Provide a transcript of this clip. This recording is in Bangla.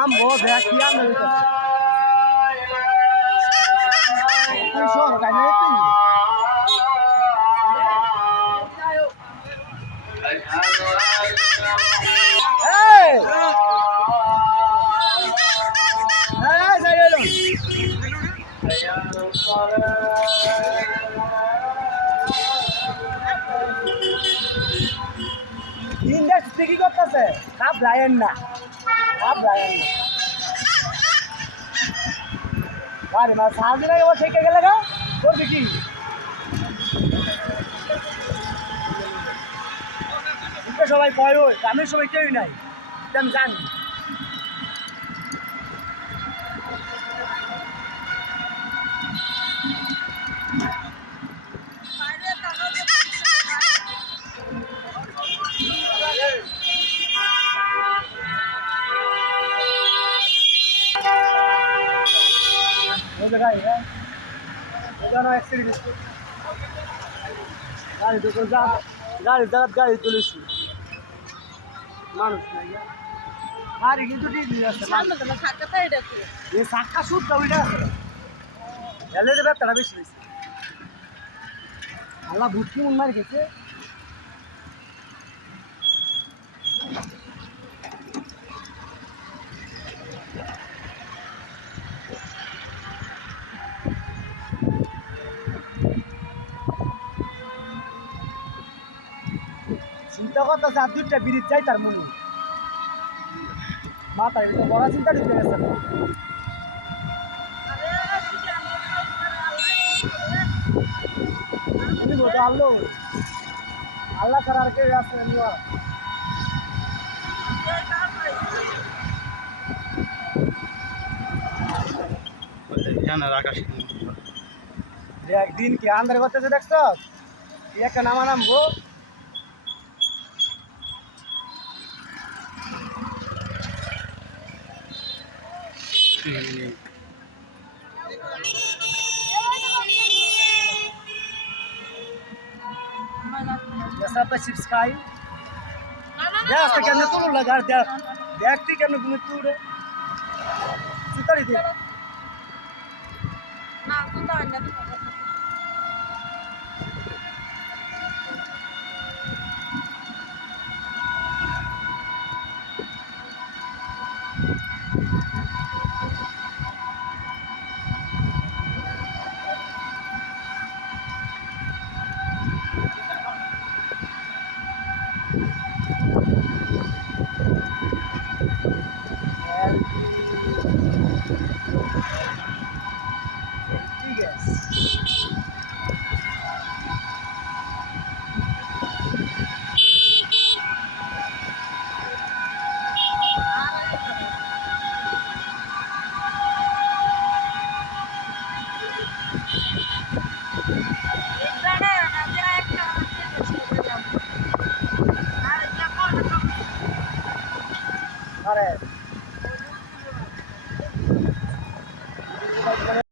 নামবো দেখ কি আনবে তুই শোন গাড়ি তুই কি করতেছে কাপ লাইন না কাপ লাইন না আরে মা সাহায্য লাগে ও থেকে গেলে গা করবি কি সবাই কয় ওই গ্রামের সবাই কেউই নাই আমি জানি গাড়ি তুলেছি মানুষ গাড়ি কিন্তু সাক্কা সুদটা ওইটা আছে এলে যে ব্যাপারটা বেশি হয়েছে আল্লাহ ভুটকি মন মারি গেছে চিন্তা করতেছে আর দুইটা ব্রিজ যাই তার মনে মাথায় বড় চিন্তা ঢুকে গেছে আল্লাহ আল্লাহ ছাড়া আর কেউ আছে একদিন কি আন্ধার করতেছে দেখছ একটা নামা নামবো चिप्स खाई केमने तुलो लगा देखती केमने घूमे तुड़े सुतड़ी दे